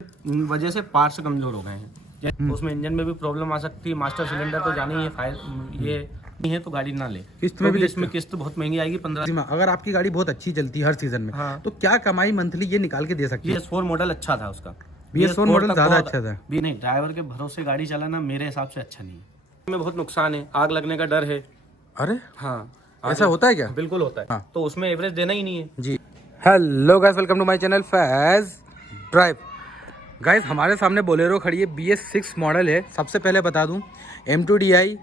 वजह से पार्ट्स कमजोर हो गए हैं। उसमें इंजन में भी प्रॉब्लम आ सकती है। मास्टर सिलेंडर तो जाने ही है, ये नहीं है तो गाड़ी ना ले। किस्त में भी इसमें किस्त बहुत महंगी आएगी 15। अगर आपकी गाड़ी बहुत अच्छी चलती है हर सीजन में, हाँ। तो क्या कमाई मंथली ये निकाल के दे सकती है? BS4 मॉडल अच्छा था उसका। BS4 मॉडल ज्यादा अच्छा था। भी नहीं, ड्राइवर के भरोसे गाड़ी चलाना मेरे हिसाब से अच्छा नहीं है। में बहुत नुकसान है, आग लगने का डर है। अरे हाँ, ऐसा होता है क्या? बिल्कुल होता है। हाँ। तो उसमें एवरेज देना ही नहीं है जी। Hello guys, welcome to my channel Faiz drive. Guys, हमारे सामने बोलेरो खड़ी है, BS6 मॉडल है। सबसे पहले बता दूं, M2DI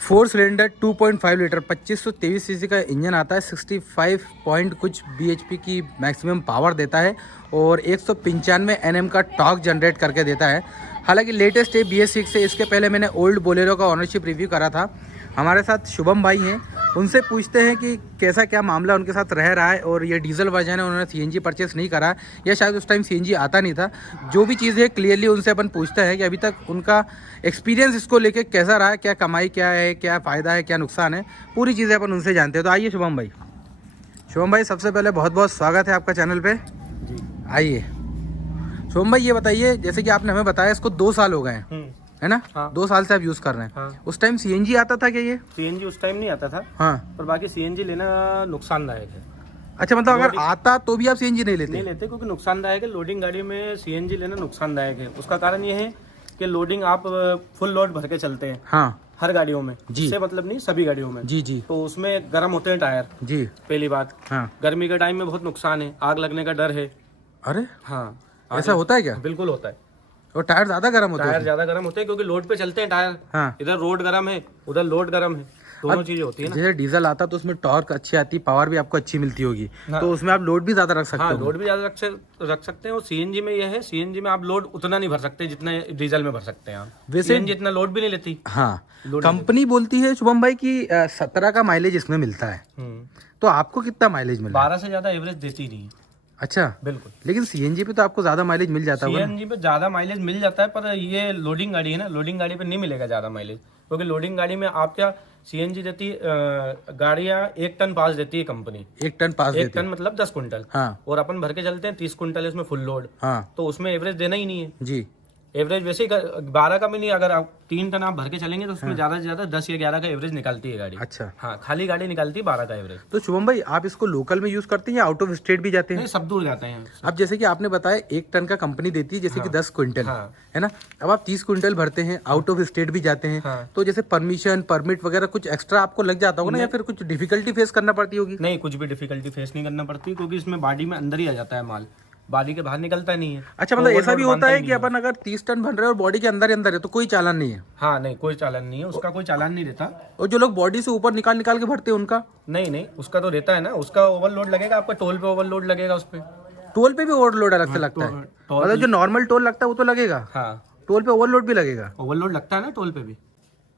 4 सिलेंडर 2.5 लीटर 2523 सीसी का इंजन आता है। 65 पॉइंट कुछ BHP की मैक्सिमम पावर देता है और 195 Nm का टॉर्क जनरेट करके देता है। हालांकि लेटेस्ट है BS6 से। इसके पहले मैंने ओल्ड बोलेरो का ऑनरशिप रिव्यू करा था। हमारे साथ शुभम भाई हैं, उनसे पूछते हैं कि कैसा क्या मामला उनके साथ रह रहा है। और ये डीजल वर्जन है, उन्होंने CNG परचेस नहीं करा या शायद उस टाइम CNG आता नहीं था। जो भी चीज़ है क्लियरली उनसे अपन पूछते हैं कि अभी तक उनका एक्सपीरियंस इसको लेके कैसा रहा है, क्या कमाई क्या है, क्या फ़ायदा है, क्या नुकसान है, पूरी चीज़ें अपन उनसे जानते हैं। तो आइए शुभम भाई। शुभम भाई, सबसे पहले बहुत बहुत स्वागत है आपका चैनल पे। जी। आइए शुभम भाई, ये बताइए, जैसे कि आपने हमें बताया इसको 2 साल हो गए हैं, है ना? हाँ। 2 साल से आप यूज़ कर रहे हैं। हाँ। उस टाइम CNG आता था क्या ये? CNG उस टाइम नहीं आता था। हाँ। पर बाकी CNG लेना नुकसानदायक है। अच्छा, मतलब अगर आता तो भी आप CNG नहीं लेते? नहीं लेते, क्योंकि नुकसानदायक है। लोडिंग गाड़ी में CNG लेना नुकसानदायक है। उसका कारण ये है कि लोडिंग आप फुल लोड भर के चलते हैं। हाँ हर गाड़ियों में, जी। इससे मतलब नहीं, सभी गाड़ियों में। जी जी तो उसमें गर्म होते हैं टायर, जी। पहली बात। हाँ। गर्मी के टाइम में बहुत नुकसान है, आग लगने का डर है। अरे हाँ, ऐसा होता है क्या? बिल्कुल होता है। और टायर ज्यादा गर्म होते टायर हैं? ज्यादा गर्म होते हैं क्योंकि लोड पे चलते हैं टायर। हाँ। इधर रोड गर्म है, उधर लोड गर्म है, दोनों चीजें होती है ना। जैसे डीजल आता तो उसमें टॉर्क अच्छी आती, पावर भी आपको अच्छी मिलती होगी। हाँ। तो उसमें आप लोड भी ज्यादा रख सकते हाँ, हो। लोड भी ज्यादा रख सकते हैं। और CNG में यह है, CNG में आप लोड उतना नहीं भर सकते जितना डीजल में भर सकते हैं आप। वैसे CNG इतना लोड भी नहीं लेती। हाँ, लोड कंपनी बोलती है शुभम भाई कि 17 का माइलेज इसमें मिलता है। तो आपको कितना माइलेज मिला? 12 से ज्यादा एवरेज देती नहीं है। अच्छा, बिल्कुल। लेकिन CNG पे तो आपको ज्यादा माइलेज मिल जाता होगा ना? CNG पे ज्यादा माइलेज मिल जाता है, पर ये लोडिंग गाड़ी है ना, लोडिंग गाड़ी पे नहीं मिलेगा ज्यादा माइलेज। क्योंकि लोडिंग गाड़ी में आप क्या, CNG देती गाड़ियाँ 1 टन पास देती है कंपनी। 1 टन पास 1 टन मतलब 10 कुंटल। हाँ और अपन भर के चलते हैं 30 कुंटल इसमें फुल लोड। हाँ तो उसमें एवरेज देना ही नहीं है। जी। एवरेज वैसे ही 12 का भी नहीं, अगर आप 3 टन आप भर के चलेंगे तो उसमें ज्यादा से ज्यादा 10 या 11 का एवरेज निकालती है गाड़ी। अच्छा, हाँ, खाली गाड़ी निकालती है 12 का एवरेज। तो शुभम भाई, आप इसको लोकल में यूज करते हैं या आउट ऑफ स्टेट भी जाते हैं? नहीं, सब दूर जाते हैं। अब जैसे कि आपने बताया 1 टन का कंपनी देती है, जैसे कि 10 क्विंटल, हाँ। है ना? अब आप 30 क्विंटल भरते हैं, आउट ऑफ स्टेट भी जाते हैं। हाँ। तो जैसे परमिशन, परमिट वगैरह कुछ एक्स्ट्रा आपको लग जाता होगा ना, या फिर कुछ डिफिकल्टी फेस करना पड़ती होगी? नहीं, कुछ भी डिफिकल्टी फेस नहीं करना पड़ती, क्योंकि इसमें बॉडी में अंदर ही आ जाता है माल, बॉडी के बाहर निकलता नहीं है। अच्छा, मतलब ऐसा भी होता है कि अपन अगर 30 टन भर रहे हैं और बॉडी के अंदर ही अंदर है तो कोई चालान नहीं है? हाँ, नहीं, कोई चालान नहीं है, उसका कोई चालान नहीं रहता। और जो लोग बॉडी से ऊपर निकाल निकाल के भरते हैं उनका? नहीं, उसका तो रहता है ना, उसका ओवरलोड लगेगा, आपका टोल पे ओवरलोड लगेगा उस पर। टोल पे भी ओवरलोड अलग से लगता है? मतलब जो नॉर्मल टोल लगता है वो तो लगेगा, हाँ, टोल पे ओवरलोड भी लगेगा? ओवरलोड लगता है ना टोल पे भी।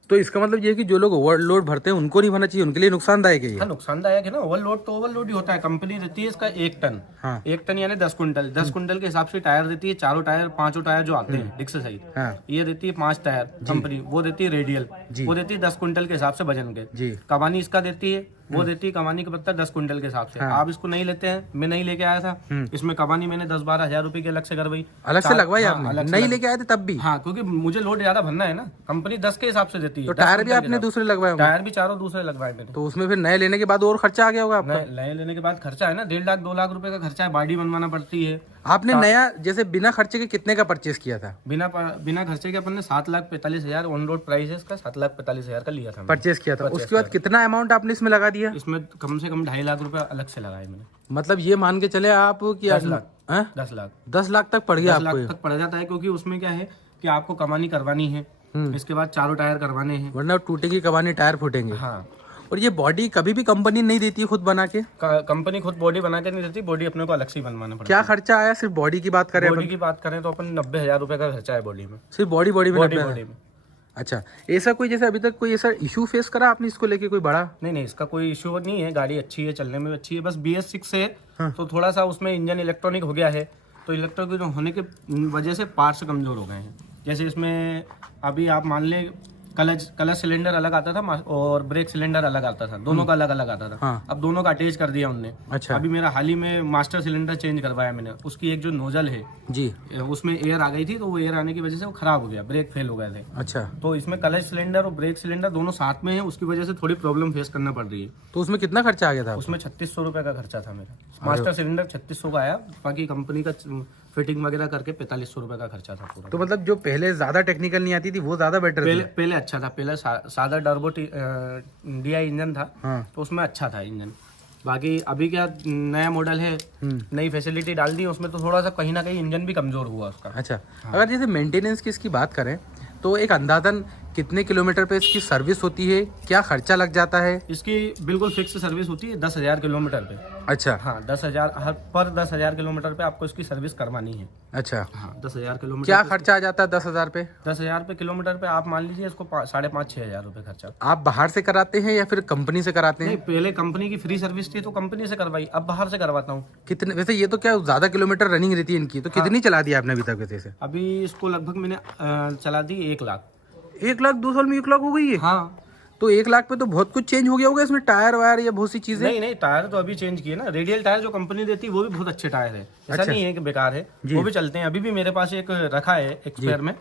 तो इसका मतलब ये है कि जो लोग ओवरलोड भरते हैं उनको नहीं भरना चाहिए, उनके लिए नुकसानदायक है ये? हाँ, नुकसानदायक है ना। ओवरलोड तो ओवरलोड ही होता है। कंपनी देती है इसका 1 टन। हाँ। 1 टन यानी 10 कुंटल। 10 कुंटल के हिसाब से टायर देती है, चारों टायर, 5 टायर जो आते हैं डिक्स सहित। हाँ ये देती है 5 टायर कंपनी। वो देती है रेडियल, वो देती है 10 कुंटल के हिसाब से वजन के। जी। कमानी इसका देती है, वो देती है कमानी का पत्ता 10 कुंटल के हिसाब से। आप इसको नहीं लेते हैं, मैं नहीं लेके आया था। इसमें कमानी मैंने 10-12 हजार रुपए की अलग से करवाई। अलग से लगवाई हाँ, आपने? अलग से नहीं लेके आए थे तब भी? हाँ, क्योंकि मुझे लोड ज्यादा भरना है ना। कंपनी 10 के हिसाब से देती है। तो 10 टायर भी कुंटल के आपने हिसाब दूसरे लगवाए से। होंगे? टायर भी चारों दूसरे लगवाए मैंने। तो उसमें फिर नए लेने के बाद और खर्चा आ गया होगा आपका? नए लेने के बाद खर्चा है ना, 1.5 लाख 2 लाख रुपए का खर्चा है। बॉडी बनवाना पड़ती है। आपने नया जैसे बिना खर्चे के कितने का परचेस किया था? बिना खर्चे के अपन ने 7,45,000 ऑन रोड प्राइस है इसका, 7,45,000 का लिया था मैंने। परचेस किया था। उसके बाद कितना अमाउंट आपने इसमें लगा दिया? इसमें कम से कम 2.5 लाख रुपए अलग से लगाए मैंने। मतलब ये मान के चले आप कि 10 लाख। हैं? 10 लाख 10 लाख तक पड़ गया 10 आपको लाख ये? तक पड़ जाता है, क्योंकि उसमें क्या है कि आपको कमानी करवानी है, इसके बाद चारों टायर करवाने हैं। वरना टूटेगी कबानी, टायर फूटेंगे। हाँ। और ये बॉडी कभी भी कंपनी नहीं देती है खुद बना के? कंपनी खुद बॉडी बना के नहीं देती, बॉडी अपने को अलग से ही बनवाना पड़ता क्या खर्चा आया सिर्फ बॉडी की बात करें? बॉडी की बात करें तो अपन 90,000 रुपए का खर्चा है बॉडी में। सिर्फ बॉडी में बॉडी 90,000? में। अच्छा, ऐसा कोई जैसे अभी तक कोई ऐसा इशू फेस करा आपने इसको लेके, कोई बड़ा? नहीं, इसका कोई इशू नहीं है। गाड़ी अच्छी है, चलने में अच्छी है। बस BS6 है तो थोड़ा सा उसमें इंजन इलेक्ट्रॉनिक हो गया है। तो इलेक्ट्रॉनिक होने के वजह से पार्ट्स कमजोर हो गए हैं। जैसे इसमें अभी आप मान लें कलच सिलेंडर अलग आता था और ब्रेक सिलेंडर अलग आता था, दोनों का अलग अलग आता था। हाँ। अब दोनों का अटैच कर दिया उनने। अच्छा। अभी मेरा हाल ही में मास्टर सिलेंडर चेंज करवाया मैंने, उसकी एक जो नोजल है जी। उसमें एयर आ गई थी, तो वो एयर आने की वजह से वो खराब हो गया, ब्रेक फेल हो गए थे। अच्छा, तो इसमें कलच सिलेंडर और ब्रेक सिलेंडर दोनों साथ में है, उसकी वजह से थोड़ी प्रॉब्लम फेस करना पड़ रही है। तो उसमें कितना खर्चा आ गया था आपको? उसमें 3600 रुपये का खर्चा था मेरा। मास्टर सिलेंडर 3600 का आया, बाकी कंपनी का फिटिंग वगैरह करके 4500 रुपये का खर्चा था पूरा। तो मतलब जो पहले ज्यादा टेक्निकल नहीं आती थी वो ज्यादा बेटर थी? पहले अच्छा था, पहले सादा टर्बो DI इंजन था। हाँ। तो उसमें अच्छा था इंजन। बाकी अभी क्या नया मॉडल है, नई फैसिलिटी डाल दी उसमें, तो थोड़ा सा कहीं ना कहीं इंजन भी कमजोर हुआ उसका। अच्छा। अगर जैसे मेंटेनेंस की इसकी बात करें तो एक अंदाजन कितने किलोमीटर पे इसकी सर्विस होती है, क्या खर्चा लग जाता है? इसकी बिल्कुल फिक्स सर्विस होती है 10,000 किलोमीटर पे। अच्छा। हाँ, 10,000 पर 10,000 किलोमीटर पे आपको इसकी सर्विस करवानी है। अच्छा। हाँ, 10,000 किलोमीटर। क्या खर्चा आ जाता है 10,000 पे? 10,000 पे किलोमीटर पे आप मान लीजिए इसको 5,500-6,000 रुपये खर्चा। आप बाहर से कराते हैं या फिर कंपनी से कराते नहीं, हैं? पहले कंपनी की फ्री सर्विस थी तो कंपनी से करवाई, अब बाहर से करवाता हूँ। कितने वैसे ये तो क्या ज्यादा किलोमीटर रनिंग रहती है इनकी, तो कितनी चला दी आपने अभी तक वैसे से? अभी इसको लगभग मैंने चला दी 1 लाख। 1 लाख 2 साल में 1 लाख हो गई है? हाँ। तो 1 लाख पे तो बहुत कुछ चेंज हो गया होगा इसमें, टायर वायर या बहुत सी चीजें? नहीं, टायर तो अभी चेंज किए ना। रेडियल टायर जो कंपनी देती है वो भी बहुत अच्छे टायर है, ऐसा अच्छा। नहीं है कि बेकार है, वो भी चलते हैं। अभी भी मेरे पास एक रखा है एक्सपेयर में,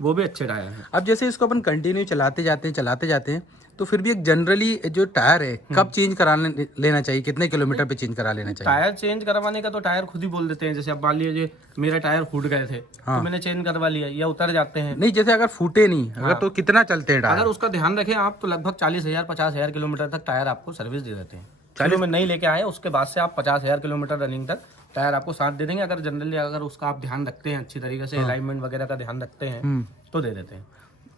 वो भी अच्छे टायर है। अब जैसे इसको अपन कंटिन्यू चलाते जाते हैं तो फिर भी एक जनरली जो टायर है कब चेंज करा लेना चाहिए, कितने किलोमीटर पे चेंज करा लेना चाहिए? टायर चेंज करवाने का तो टायर खुद ही बोल देते हैं। जैसे अब मान लीजिए मेरे टायर फूट गए थे, तो मैंने चेंज करवा लिया, या उतर जाते हैं। नहीं, जैसे अगर फूटे नहीं, अगर तो कितना चलते हैं टायर? अगर उसका ध्यान रखें आप तो लगभग 40,000-50,000 किलोमीटर तक टायर आपको सर्विस दे देते हैं। चलो मैं नहीं लेके आए, उसके बाद से आप 50,000 किलोमीटर रनिंग तक टायर आपको साथ दे देंगे। अगर जनरली अगर उसका आप ध्यान रखते हैं अच्छी तरीके से, अलाइनमेंट वगैरह का ध्यान रखते हैं तो दे देते हैं।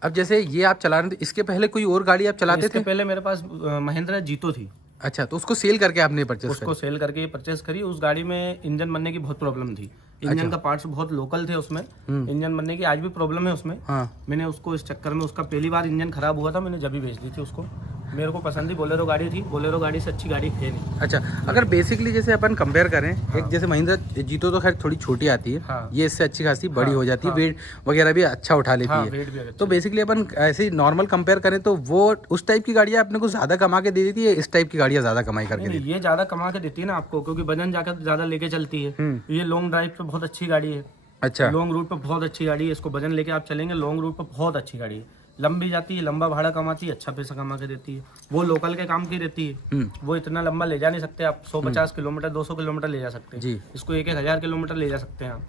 अब जैसे ये आप चला रहे थे, इसके पहले कोई और गाड़ी आप चलाते इसके थे? पहले मेरे पास महिंद्रा जीतो थी। अच्छा, तो उसको सेल करके आपने परचेस उसको सेल करके परचेस करी। उस गाड़ी में इंजन बनने की बहुत प्रॉब्लम थी, इंजन का पार्ट्स बहुत लोकल थे उसमें, इंजन बनने की आज भी प्रॉब्लम है उसमें। हाँ। मैंने उसको इस चक्कर में, उसका पहली बार इंजन खराब हुआ था, मैंने जब ही बेच दी थी उसको। मेरे को पसंद ही बोलेरो गाड़ी थी, बोलेरो गाड़ी से अच्छी गाड़ी है नहीं। अच्छा, अगर बेसिकली जैसे अपन कंपेयर करें, एक जैसे महिंद्रा जीतो तो खैर थोड़ी छोटी आती है, हाँ। ये इससे अच्छी खासी बड़ी हो जाती है, वेट वगैरह भी अच्छा उठा लेती है। वेट भी अच्छा। तो बेसिकली अपन ऐसे नॉर्मल कंपेयर करें तो वो उस टाइप की गाड़ियाँ अपने को ज्यादा कमा के दे देती है, इस टाइप की गाड़ियाँ ज्यादा कमाई करके देती ये ज्यादा कमा के देती है ना आपको, क्योंकि वजन जाकर ज्यादा लेके चलती है। ये लॉन्ग ड्राइव पे बहुत अच्छी गाड़ी है। अच्छा। लॉन्ग रूट पे बहुत अच्छी गाड़ी है, इसको वजन लेके आप चलेंगे लॉन्ग रूट पे बहुत अच्छी गाड़ी है। लंबी जाती है, लंबा भाड़ा कमाती है, अच्छा पैसा कमा के देती है। वो लोकल के काम की रहती है, वो इतना लंबा ले जा नहीं सकते आप। 150 किलोमीटर 200 किलोमीटर ले जा सकते हैं जी। इसको, 1,000 किलोमीटर ले जा सकते हैं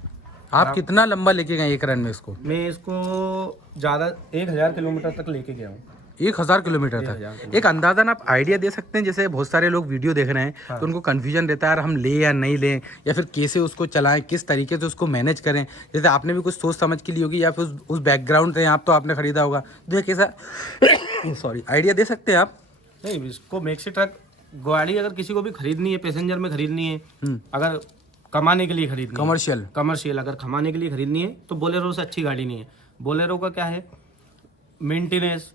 आप कितना लंबा लेके गए एक रन में इसको? मैं इसको ज्यादा 1,000 किलोमीटर तक लेके गया हूँ। 1,000 किलोमीटर तक? एक अंदाजन आप आइडिया दे सकते हैं? जैसे बहुत सारे लोग वीडियो देख रहे हैं तो उनको कंफ्यूजन रहता है यार हम ले या नहीं लें, या फिर कैसे उसको चलाएं, किस तरीके से उसको मैनेज करें। जैसे आपने भी कुछ सोच समझ के ली होगी, या फिर उस बैकग्राउंड से आप तो आपने खरीदा होगा, तो कैसा सॉरी आइडिया दे सकते हैं आप? नहीं, इसको मैक्सी ट्रक गाड़ी अगर किसी को भी खरीदनी है, पैसेंजर में खरीदनी है, अगर कमाने के लिए खरीदनी है, कमर्शियल अगर कमाने के लिए खरीदनी है, तो बोलेरो से अच्छी गाड़ी नहीं है। बोलेरो का क्या है, मेंटेनेंस,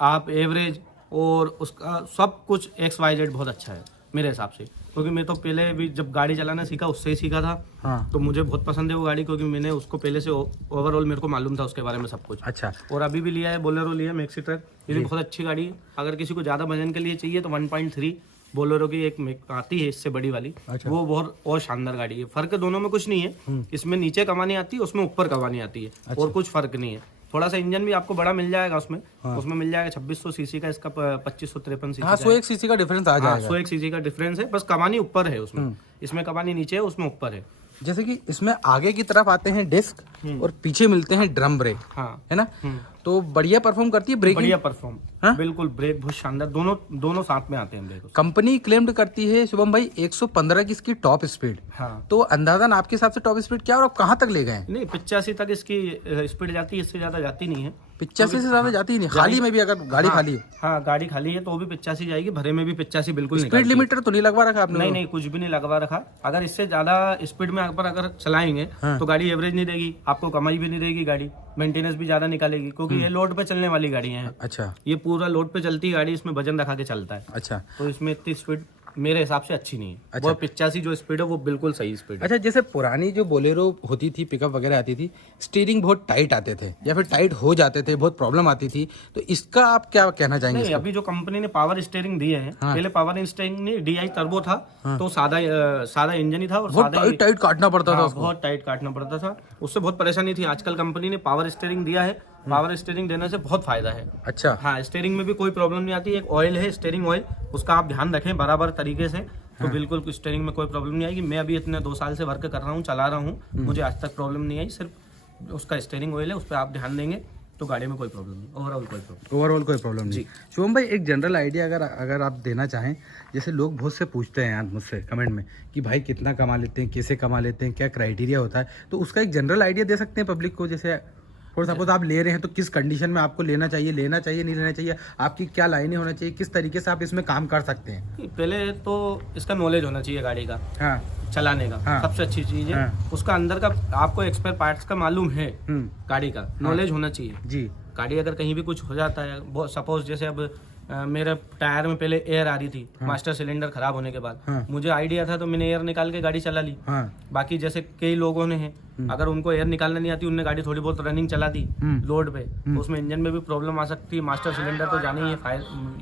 आप एवरेज और उसका सब कुछ XYZ बहुत अच्छा है मेरे हिसाब से। क्योंकि मैं तो पहले भी जब गाड़ी चलाना सीखा उससे ही सीखा था। हाँ। तो मुझे बहुत पसंद है वो गाड़ी, क्योंकि मैंने उसको पहले से ओवरऑल मेरे को मालूम था उसके बारे में सब कुछ। अच्छा। और अभी भी लिया है, बोलेरो लिया मैक्सी ट्रक, ये भी बहुत अच्छी गाड़ी है। अगर किसी को ज़्यादा वजन के लिए चाहिए तो 1.3 बोलेरो की एक आती है इससे बड़ी वाली। अच्छा। वो बहुत और शानदार गाड़ी है। फर्क दोनों में कुछ नहीं है, इसमें नीचे कमानी आती है, उसमें ऊपर कमानी आती है। अच्छा। और कुछ फर्क नहीं है। थोड़ा सा इंजन भी आपको बड़ा मिल जाएगा उसमें। उसमें मिल जाएगा 2600 सीसी का, इसका 2553 सीसी। हाँ, 101 सीसी का डिफरेंस आ जाएगा। 101 सीसी का डिफरेंस है, बस कमानी ऊपर है उसमें। इसमें कमानी नीचे है, उसमें ऊपर है। जैसे कि इसमें आगे की तरफ आते हैं डिस्क और पीछे मिलते हैं ड्रम ब्रेक, हाँ, है ना? तो बढ़िया परफॉर्म करती है ब्रेकिंग? बढ़िया परफॉर्म, हाँ? बिल्कुल। ब्रेक बहुत शानदार, दोनों साथ में आते हैं ब्रेक। कंपनी क्लेम्ड करती है शुभम भाई 115 की इसकी टॉप स्पीड। हाँ। तो अंदाजन आपके हिसाब से टॉप स्पीड क्या और आप कहाँ तक ले गए? नहीं, 85 तक इसकी स्पीड जाती है, इससे ज्यादा जाती नहीं है। 85 से ज्यादा जाती ही नहीं, खाली में भी अगर गाड़ी खाली है? हाँ, गाड़ी खाली है तो भी 85 जाएगी, भरे में भी 85 बिल्कुल। स्पीड लिमिटर तो नहीं लगवा रखा आपने? नहीं, कुछ भी नहीं लगवा रखा। अगर इससे ज्यादा स्पीड में अगर चलाएंगे तो गाड़ी एवरेज नहीं देगी, आपको कमाई भी नहीं देगी गाड़ी, मेंटेनेंस भी ज्यादा निकालेगी, क्योंकि ये लोड पे चलने वाली गाड़ियां हैं। अच्छा। ये पूरा लोड पे चलती गाड़ी, इसमें वजन रखा के चलता है। अच्छा। तो इसमें इतनी स्पीड मेरे हिसाब से अच्छी नहीं है। अच्छा। वो 85 जो स्पीड है वो बिल्कुल सही स्पीड है। अच्छा, जैसे पुरानी जो बोलेरो होती थी, पिकअप वगैरह आती थी, स्टीयरिंग बहुत टाइट आते थे या फिर टाइट हो जाते थे, बहुत प्रॉब्लम आती थी, तो इसका आप क्या कहना चाहेंगे? नहीं, अभी जो कंपनी ने पावर स्टीयरिंग दिए हैं, हाँ। पहले पावर स्टीयरिंग नहीं, DI टर्बो था, तो सादा इंजन ही था और बहुत टाइट टाइट काटना पड़ता था उसको। बहुत टाइट काटना पड़ता था, उससे बहुत परेशानी थी। आजकल कंपनी ने पावर स्टीयरिंग दिया है, पावर स्टीयरिंग देने से बहुत फायदा है। अच्छा। हाँ, स्टीयरिंग में भी कोई प्रॉब्लम नहीं आती। एक ऑयल है स्टीयरिंग ऑयल, उसका आप ध्यान रखें बराबर तरीके से, तो बिल्कुल स्टीयरिंग में कोई प्रॉब्लम नहीं आएगी। मैं अभी इतने 2 साल से वर्क कर रहा हूँ, चला रहा हूँ, मुझे आज तक प्रॉब्लम नहीं आई। सिर्फ उसका स्टीयरिंग ऑयल है, उस पर आप ध्यान देंगे तो गाड़ी में कोई प्रॉब्लम नहीं, ओवरऑल कोई प्रॉब्लम नहीं। शुभम भाई, एक जनरल आइडिया अगर आप देना चाहें, जैसे लोग बहुत से पूछते हैं यार मुझसे कमेंट में कि भाई कितना कमा लेते हैं, कैसे कमा लेते हैं, क्या क्राइटेरिया होता है, तो उसका एक जनरल आइडिया दे सकते हैं पब्लिक को? जैसे फॉर सपोज आप ले रहे हैं तो किस कंडीशन में आपको लेना चाहिए नहीं लेना चाहिए, आपकी क्या लाइनें होना चाहिए, किस तरीके से आप इसमें काम कर सकते हैं? पहले तो इसका नॉलेज होना चाहिए गाड़ी का, हाँ, चलाने का। हाँ। सबसे अच्छी चीज है। हाँ। उसका अंदर का आपको एक्सपेयर पार्ट्स का मालूम है, गाड़ी का नॉलेज होना चाहिए जी। गाड़ी अगर कहीं भी कुछ हो जाता है, सपोज जैसे अब मेरे टायर में पहले एयर आ रही थी, मास्टर सिलेंडर खराब होने के बाद मुझे आइडिया था तो मैंने एयर निकाल के गाड़ी चला ली। बाकी जैसे कई लोगों ने हैं, अगर उनको एयर निकालना नहीं आती, उनने गाड़ी थोड़ी बहुत रनिंग चला दी लोड पे, तो उसमें इंजन में भी प्रॉब्लम आ सकती है। मास्टर सिलेंडर तो जाने ही है,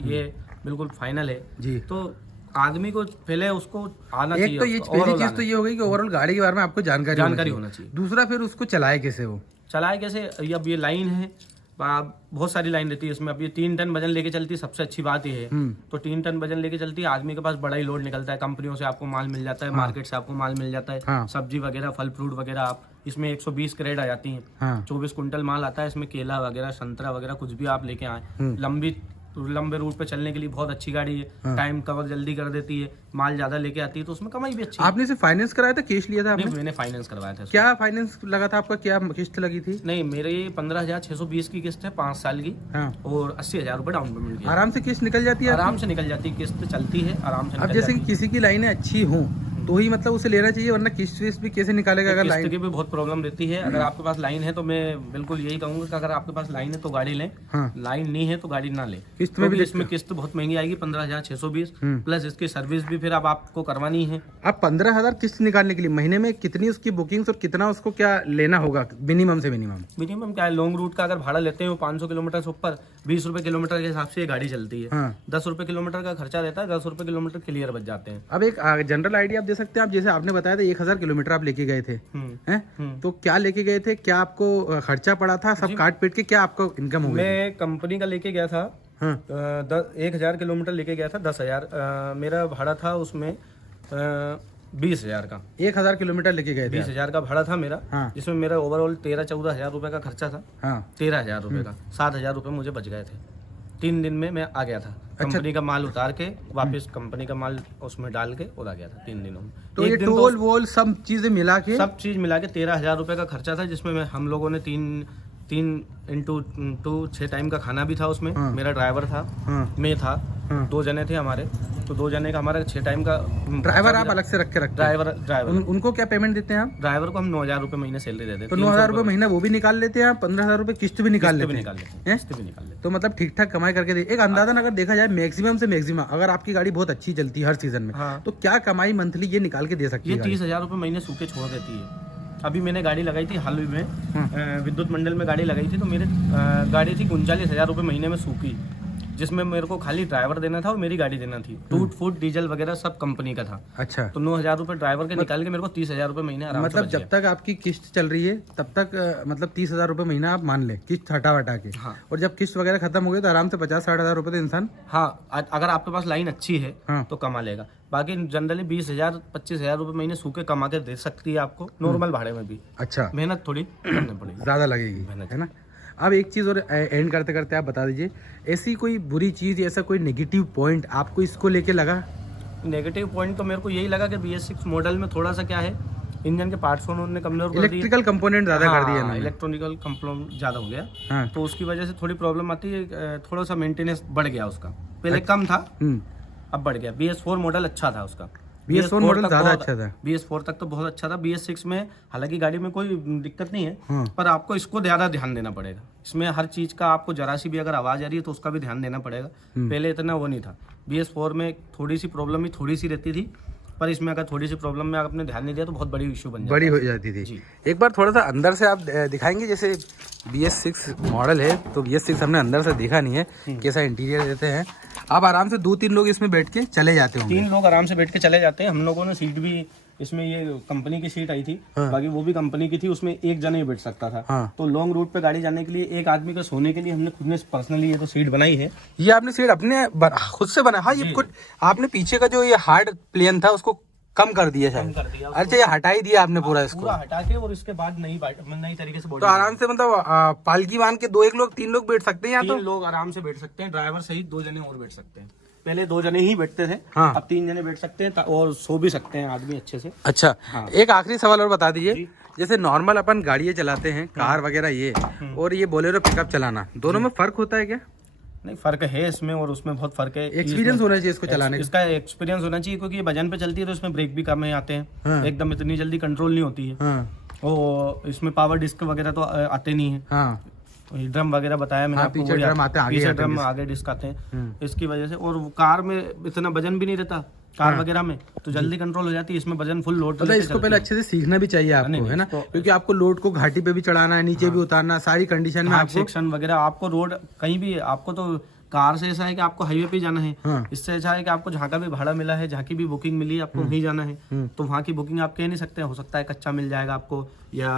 ये बिल्कुल फाइनल है जी। तो आदमी को पहले उसको आना चाहिए। एक तो ये पहली चीज तो ये हो गई कि ओवरऑल गाड़ी के बारे में आपको जानकारी होना चाहिए। दूसरा, फिर उसको चलाए कैसे? वो चलाए कैसे? अब ये लाइन है, बहुत सारी लाइन रहती है इसमें। अब ये 3 टन वजन लेके चलती है, सबसे अच्छी बात ये है। तो 3 टन वजन लेके चलती है, आदमी के पास बड़ा ही लोड निकलता है, कंपनियों से आपको माल मिल जाता है, मार्केट से आपको माल मिल जाता है, सब्जी वगैरह, फल फ्रूट वगैरह। आप इसमें 120 क्रेट आ जाती हैं, 24 कुंटल माल आता है इसमें। केला वगैरह, संतरा वगैरह, कुछ भी आप लेके आए। लंबे रूट पे चलने के लिए बहुत अच्छी गाड़ी है। टाइम कवर जल्दी कर देती है, माल ज्यादा लेके आती है, तो उसमें कमाई भी अच्छी। आपने सिर्फ फाइनेंस कराया था, कैश लिया था आपने? मैंने फाइनेंस करवाया था। क्या फाइनेंस लगा था आपका, क्या किस्त लगी थी? नहीं, मेरे 15,620 की किस्त है 5 साल की, और 80,000 रुपए डाउन पेमेंट। आराम से किस्त निकल जाती है? आराम से निकल जाती है, किस्त चलती है आराम से। अब जैसे कि किसी की लाइनें अच्छी हों तो ही मतलब उसे लेना चाहिए, वरना किस्त विस्त भी कैसे निकालेगा? अगर लाइन की भी बहुत प्रॉब्लम रहती है। अगर आपके पास लाइन है तो मैं बिल्कुल यही कहूंगा कि अगर आपके पास लाइन है तो गाड़ी लें, लाइन नहीं है तो गाड़ी ना लें। किस्त में भी इसमें किस्त बहुत महंगी आएगी, 15,620 प्लस इसकी सर्विस भी फिर अब आपको करवानी है। अब 15,000 किस्त निकालने के लिए महीने में कितनी उसकी बुकिंग्स और कितना उसको क्या लेना होगा मिनिमम से मिनिमम क्या है? लॉन्ग रूट का अगर भाड़ा लेते हैं 500 किलोमीटर से ऊपर, 20 रुपए किलोमीटर के हिसाब से ये गाड़ी चलती है। 10 रुपए किलोमीटर का खर्चा रहता है, 10 रुपए किलोमीटर क्लियर बच जाते हैं। अब एक जनरल आइडिया आप दे सकते हैं? आप जैसे आपने बताया था 1,000 किलोमीटर आप लेके गए थे, हैं? तो क्या लेके गए थे, क्या आपको खर्चा पड़ा था, सब काट पीट के क्या आपको इनकम हो गई? मैं कंपनी का लेके गया था, 1,000 किलोमीटर लेके गया था, 10,000 मेरा भाड़ा था उसमें, 20,000 का। 1,000 किलोमीटर लेके गए थे? 20,000 का भाड़ा था मेरा, जिसमें मेरा ओवरऑल 13-14 हजार रुपए का खर्चा था। 13,000 रुपए का 7,000 रुपए मुझे बच गए थे। 3 दिन में मैं आ गया था। कंपनी का माल उतार के वापस कंपनी का माल उसमें डाल के और आ गया था 3 दिनों में। तो ये टोल वोल सब चीजें मिला के 13,000 रुपए का खर्चा था, जिसमें हम लोगों ने 3x2 6 टाइम का खाना भी था उसमें। मेरा ड्राइवर था, मैं था, 2 जने थे हमारे, तो 2 जने का हमारा 6 टाइम का। ड्राइवर आप अलग से रख के रखते हैं? ड्राइवर उनको क्या पेमेंट देते हैं आप? ड्राइवर को हम 9,000 रुपए महीने सैलरी देते हैं। तो 9,000 रुपए महीना वो भी निकाल लेते हैं? 15,000 रुपए किस्त भी निकाल लेते हैं? तो मतलब ठीक ठाक कमाई करके दे। एक अंदाजा अगर देखा जाए मैक्सिमम से मैक्सिमम, अगर आपकी गाड़ी बहुत अच्छी चलती है हर सीजन में, तो क्या कमाई मंथली ये निकाल के दे सकती है? 30,000 रुपए महीने सूखे छोड़ देती है। अभी मैंने गाड़ी लगाई थी हाल ही में, विद्युत मंडल में गाड़ी लगाई थी, तो मेरे गाड़ी थी 39,000 रुपए महीने में सूखी, जिसमें मेरे को खाली ड्राइवर देना था और मेरी गाड़ी देना थी। टूट फूट डीजल वगैरह सब कंपनी का था। अच्छा। तो 9,000 रुपए ड्राइवर के निकाल के मेरे को 30,000 रुपए महीने आराम मतलब जब तक आपकी किस्त चल रही है तब तक मतलब 30,000 रुपए महीना आप मान ले, किस्त हटा वटा के। और जब किस्त वगैरह खत्म हो गई तो आराम से 50-60 हजार रुपए तो इंसान, अगर आपके पास लाइन अच्छी है तो कमा लेगा। बाकी जनरली 20,000-25,000 रुपए महीने सूखे कमा के दे सकती है आपको, नॉर्मल भाड़े में भी। अच्छा, मेहनत थोड़ी करनी पड़ेगी, ज्यादा लगेगी, है ना? अब एक चीज़ और एंड करते करते आप बता दीजिए, ऐसी कोई बुरी चीज़, ऐसा कोई नेगेटिव पॉइंट आपको इसको लेके लगा? नेगेटिव पॉइंट तो मेरे को यही लगा कि BS6 मॉडल में थोड़ा सा क्या है, इंजन के पार्ट्स उन्होंने कमजोर कर दिए, इलेक्ट्रिकल कंपोनेंट ज़्यादा कर दिया, इलेक्ट्रॉनिकल कंपोनेंट ज़्यादा हो गया, तो उसकी वजह से थोड़ी प्रॉब्लम आती है। थोड़ा सा मेंटेनेंस बढ़ गया उसका, पहले कम था अब बढ़ गया। BS4 मॉडल अच्छा था उसका, BS4 मॉडल ज़्यादा अच्छा था। BS4 तक तो बहुत अच्छा था। BS6 में हालांकि गाड़ी में कोई दिक्कत नहीं है, पर आपको इसको ज़्यादा ध्यान देना पड़ेगा। इसमें हर चीज़ का आपको जरा सी भी अगर आवाज़ आ रही है तो उसका भी ध्यान देना पड़ेगा। पहले इतना वो नहीं था। BS4 में थोड़ी सी प्रॉब्लम ही थोड़ी सी रहती थी, पर इसमें अगर थोड़ी सी प्रॉब्लम में आपने ध्यान नहीं दिया तो बहुत बड़ी इशू बड़ी हो जाती थी। एक बार थोड़ा सा अंदर से आप दिखाएंगे, जैसे BS6 मॉडल है तो BS6 हमने अंदर से देखा नहीं है, कैसा इंटीरियर देते हैं। आप आराम से 2-3 लोग इसमें बैठ के चले जाते होंगे। 3 लोग आराम से बैठ के चले जाते हैं। हम लोगों ने सीट भी इसमें ये कंपनी की सीट आई थी, बाकी वो भी कंपनी की थी, उसमें एक जने ही बैठ सकता था। तो लॉन्ग रूट पे गाड़ी जाने के लिए एक आदमी का सोने के लिए हमने खुद ने पर्सनली ये तो सीट बनाई है। ये आपने सीट अपने खुद से बनाया? हाँ, ये कुछ आपने पीछे का जो ये हार्ड प्लेन था उसको कम कर दिया शायद। अच्छा, ये हटा ही दिया आपने पूरा इसको? पूरा हटा के और इसके बाद नई तरीके से तो आराम से मतलब पालकी बांध के 2-1 लोग 3 लोग बैठ सकते हैं या 3 लोग आराम से बैठ सकते हैं। ड्राइवर सहित 2 जने और बैठ सकते हैं। पहले 2 जने ही बैठते थे, हाँ। अब 3 जने बैठ सकते हैं और सो भी सकते हैं आदमी अच्छे से। अच्छा, हाँ। एक आखिरी सवाल और बता दीजिए, जैसे नॉर्मल अपन गाड़ियाँ चलाते हैं, कार वगैरह ये, और ये बोलेरो पिकअप चलाना, दोनों में फर्क होता है क्या? नहीं, फर्क है इसमें और उसमें बहुत फर्क है। एक्सपीरियंस होना चाहिए इसको चलाने, इसका एक्सपीरियंस होना चाहिए, क्योंकि ये वजन पे चलती है तो इसमें ब्रेक भी कम ही आते हैं। हाँ। एकदम इतनी जल्दी कंट्रोल नहीं होती है। हाँ। और इसमें पावर डिस्क वगैरह तो आते नहीं है। हाँ। ड्रम वगैरह बताया मैंने आपको, पीछे ड्रम आते हैं, पीछे ड्रम आगे डिस्क आते हैं। इसकी वजह से, और कार में इतना वजन भी नहीं रहता कार वगैरह में, तो जल्दी कंट्रोल हो जाती है। इसमें वजन फुल लोड तो इसको पहले अच्छे से सीखना भी चाहिए आपको, है ना, क्योंकि आपको लोड को घाटी पे भी चढ़ाना है, नीचे भी उतारना, सारी कंडीशन में आपको सेक्शन वगैरह, आपको रोड कहीं भी, आपको तो कार से ऐसा है कि आपको हाईवे पे जाना है। हाँ। इससे ऐसा है कि आपको जहाँ का भी भाड़ा मिला है, जहाँ की भी बुकिंग मिली है, आपको वहीं जाना है, तो वहाँ की बुकिंग आप कह नहीं सकते। हो सकता है कच्चा मिल जाएगा आपको या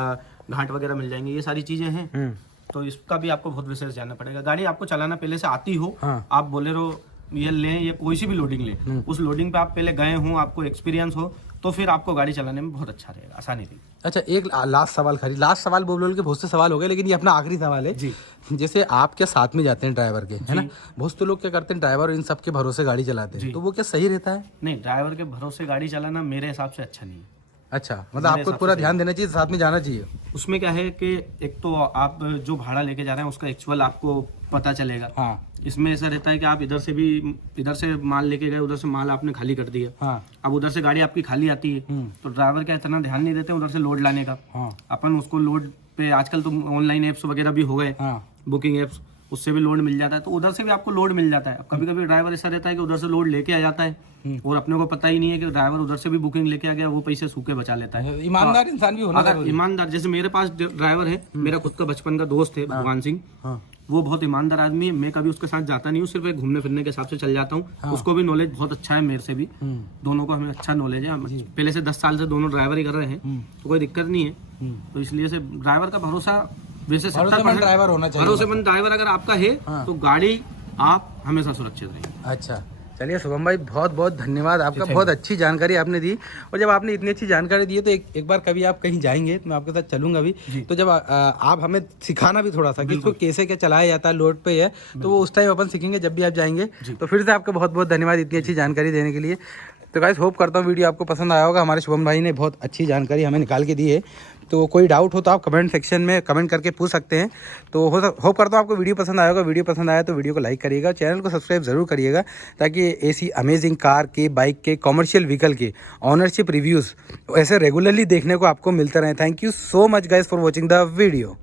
घाट वगैरह मिल जाएंगे, ये सारी चीजें हैं। तो इसका भी आपको बहुत विशेष जानना पड़ेगा। गाड़ी आपको चलाना पहले से आती हो, हाँ। आप बोलेरो ये लें या कोई सी भी लोडिंग लें, उस लोडिंग पे आप पहले गए हो, आपको एक्सपीरियंस हो, तो फिर आपको गाड़ी चलाने में बहुत अच्छा रहेगा, आसानी रहेगी। अच्छा, एक लास्ट सवाल बोल के बहुत से सवाल हो गए, लेकिन ये अपना आखिरी सवाल है जी। जैसे आप क्या साथ में जाते हैं ड्राइवर के, है ना, बहुत से लोग क्या करते हैं, ड्राइवर इन सब के भरोसे गाड़ी चलाते हैं, तो वो क्या सही रहता है? नहीं, ड्राइवर के भरोसे गाड़ी चलाना मेरे हिसाब से अच्छा नहीं है। अच्छा, मतलब आपको पूरा ध्यान देना चाहिए, साथ में जाना चाहिए। उसमें क्या है कि एक तो आप जो भाड़ा लेके जा रहे हैं उसका एक्चुअल आपको पता चलेगा। हाँ। इसमें ऐसा रहता है कि आप इधर से माल लेके गए, उधर से माल आपने खाली कर दिया। हाँ। अब उधर से गाड़ी आपकी खाली आती है, तो ड्राइवर क्या इतना ध्यान नहीं देते उधर से लोड लाने का। हाँ। अपन उसको लोड पे, आजकल तो ऑनलाइन एप्स वगैरह भी हो गए, हाँ। बुकिंग एप्स, उससे भी लोड मिल जाता है, तो उधर से भी आपको लोड मिल जाता है। कभी कभी ड्राइवर ऐसा रहता है कि उधर से लोड लेके आ जाता है और अपने को पता ही नहीं है कि ड्राइवर उधर से भी बुकिंग लेके आ गया, वो पैसे सूखे बचा लेता है। ईमानदार इंसान भी होना चाहिए। ईमानदार, जैसे मेरे पास ड्राइवर है, मेरा खुद का बचपन का दोस्त है भगवान सिंह, वो बहुत ईमानदार आदमी है। मैं कभी उसके साथ जाता नहीं हूँ, सिर्फ घूमने फिरने के हिसाब से चल जाता हूँ। हाँ। उसको भी नॉलेज बहुत अच्छा है, मेरे से भी, दोनों को हमें अच्छा नॉलेज है। पहले से 10 साल से दोनों ड्राइवर ही कर रहे हैं, तो कोई दिक्कत नहीं है। तो इसलिए से ड्राइवर का भरोसा, वैसे भरोसेमंद ड्राइवर होना चाहिए। भरोसेमंद ड्राइवर अगर आपका है, हाँ। तो गाड़ी आप हमेशा सुरक्षित रहेंगे। अच्छा, चलिए शुभम भाई, बहुत बहुत धन्यवाद आपका, बहुत अच्छी जानकारी आपने दी। और जब आपने इतनी अच्छी जानकारी दी है तो एक बार कभी आप कहीं जाएंगे तो मैं आपके साथ चलूंगा भी, तो जब आप हमें सिखाना भी थोड़ा सा कि इसको कैसे क्या चलाया जाता है, लोड पे है, तो वो उस टाइम अपन सीखेंगे जब भी आप जाएंगे। तो फिर से आपका बहुत बहुत धन्यवाद इतनी अच्छी जानकारी देने के लिए। तो गाइस, होप करता हूँ वीडियो आपको पसंद आया होगा। हमारे शुभम भाई ने बहुत अच्छी जानकारी हमें निकाल के दी है। तो कोई डाउट हो तो आप कमेंट सेक्शन में कमेंट करके पूछ सकते हैं। तो होप करता हूँ आपको वीडियो पसंद आया होगा। वीडियो पसंद आया तो वीडियो को लाइक करिएगा, चैनल को सब्सक्राइब ज़रूर करिएगा, ताकि ऐसी अमेजिंग कार के, बाइक के, कॉमर्शियल व्हीकल के ऑनरशिप रिव्यूज़ ऐसे रेगुलरली देखने को आपको मिलते रहें। Thank you so much guys for watching the video.